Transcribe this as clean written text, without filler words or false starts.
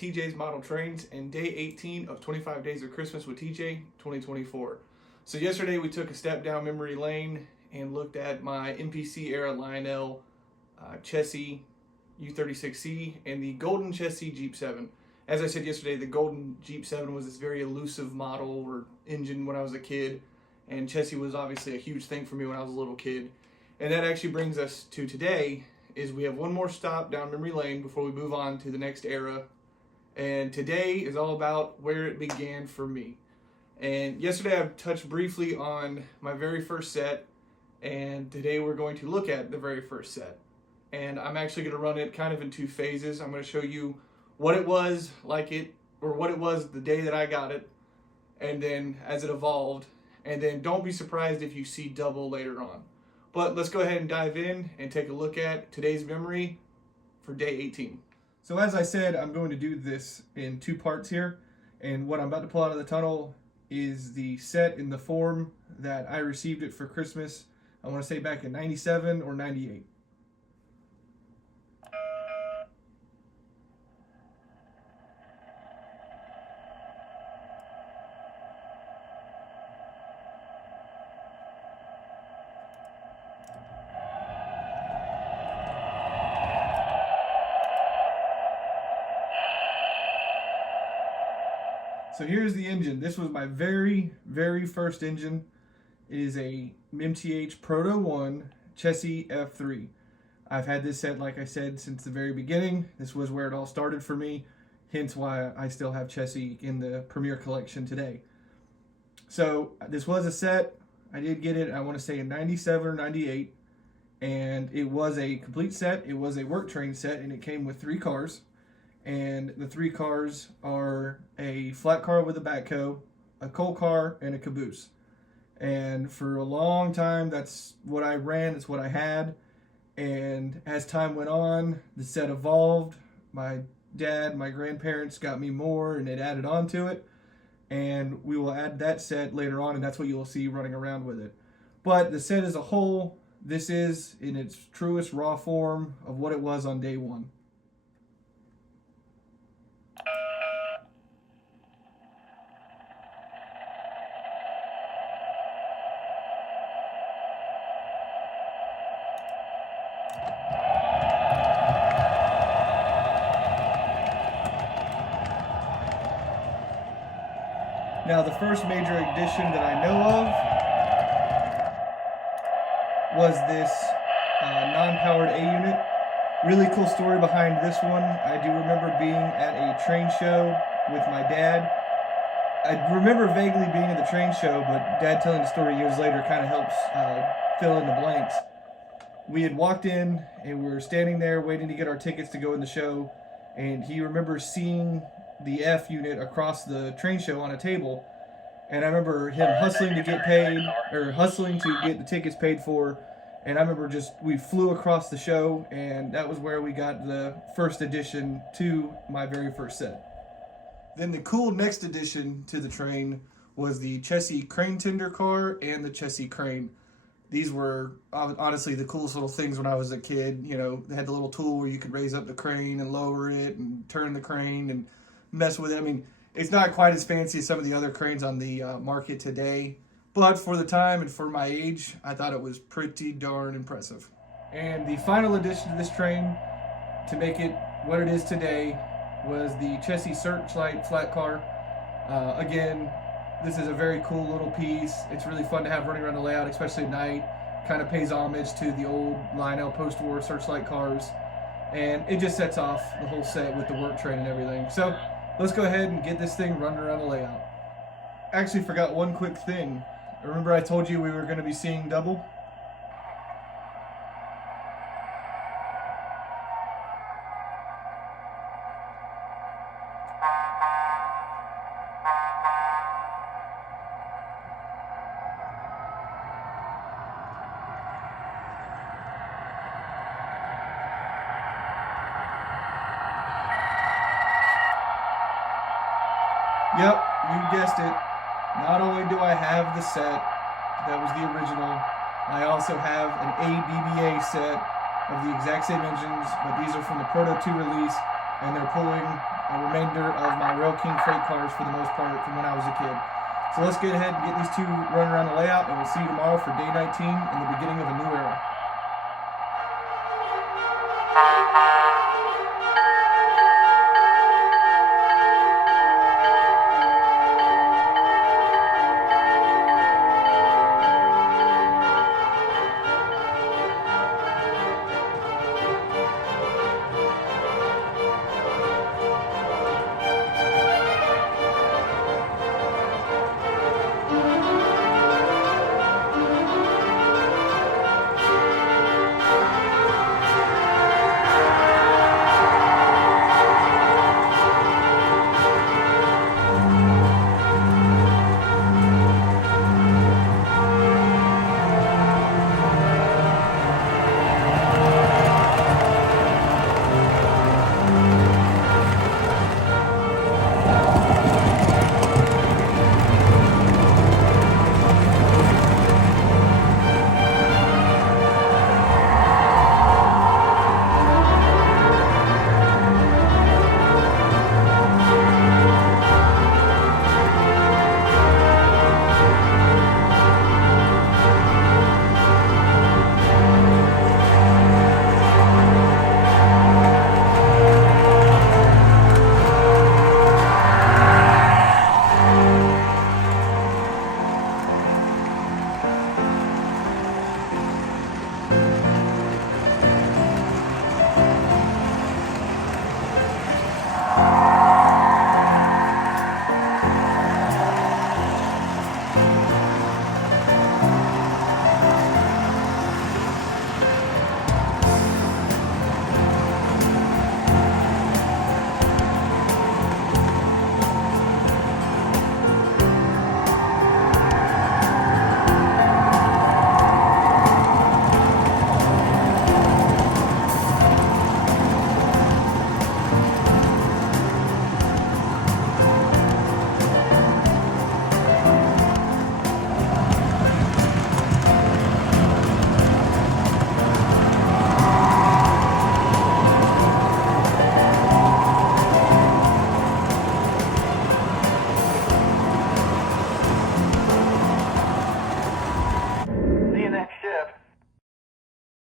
TJ's Model Trains and day 18 of 25 Days of Christmas with TJ 2024. So yesterday we took a step down memory lane and looked at my MPC era Lionel Chessie U36C and the golden Chessie Jeep 7. As I said yesterday, the golden Jeep 7 was this very elusive model or engine when I was a kid, and Chessie was obviously a huge thing for me when I was a little kid. And that actually brings us to today, is we have one more stop down memory lane before we move on to the next era. And today is all about where it began for me. And yesterday I touched briefly on my very first set, and today we're going to look at the very first set. And I'm actually going to run it kind of in two phases. I'm going to show you what it was like it, or what it was the day that I got it, and then as it evolved. And then don't be surprised if you see double later on. But let's go ahead and dive in and take a look at today's memory for day 18. So as I said, I'm going to do this in two parts here. And what I'm about to pull out of the tunnel is the set in the form that I received it for Christmas. I want to say back in 97 or 98. So here's the engine. This was my very first engine. It is a MTH Proto 1 Chessie F3. I've had this set, like I said, since the very beginning. This was where it all started for me, hence why I still have Chessie in the Premier collection today. So this was a set. I did get it, I want to say in 97 or 98, and it was a complete set. It was a work train set, and it came with 3 cars. And the 3 cars are a flat car with a backhoe, a coal car, and a caboose. And for a long time, that's what I ran, that's what I had. And as time went on, the set evolved. My dad, my grandparents got me more, and it added on to it. And we will add that set later on, and that's what you'll see running around with it. But the set as a whole, this is in its truest raw form of what it was on day 1. Now, the first major addition that I know of was this non-powered A unit. Really cool story behind this one. I do remember being at a train show with my dad. I remember vaguely being at the train show, but Dad telling the story years later kind of helps fill in the blanks. We had walked in and we were standing there waiting to get our tickets to go in the show, and he remembers seeing the F unit across the train show on a table, and I remember him hustling to get paid, or hustling to get the tickets paid for, and I remember we flew across the show, and that was where we got the first addition to my very first set. Then the cool next addition to the train was the Chessie Crane tender car and the Chessie Crane. These were honestly the coolest little things when I was a kid. You know, they had the little tool where you could raise up the crane and lower it and turn the crane and mess with it. I mean, it's not quite as fancy as some of the other cranes on the market today, but for the time and for my age, I thought it was pretty darn impressive. And the final addition to this train to make it what it is today was the Chessie Searchlight flat car. Again, this is a very cool little piece. It's really fun to have running around the layout, especially at night. Kind of pays homage to the old Lionel post-war Searchlight cars. And it just sets off the whole set with the work train and everything. So let's go ahead and get this thing running around the layout. Actually forgot one quick thing. Remember I told you we were going to be seeing double? Yep, you guessed it. Not only do I have the set that was the original, I also have an ABBA set of the exact same engines, but these are from the Proto 2 release, and they're pulling a remainder of my Rail King freight cars for the most part from when I was a kid. So let's get ahead and get these two running around the layout, and we'll see you tomorrow for day 19 and the beginning of a new era.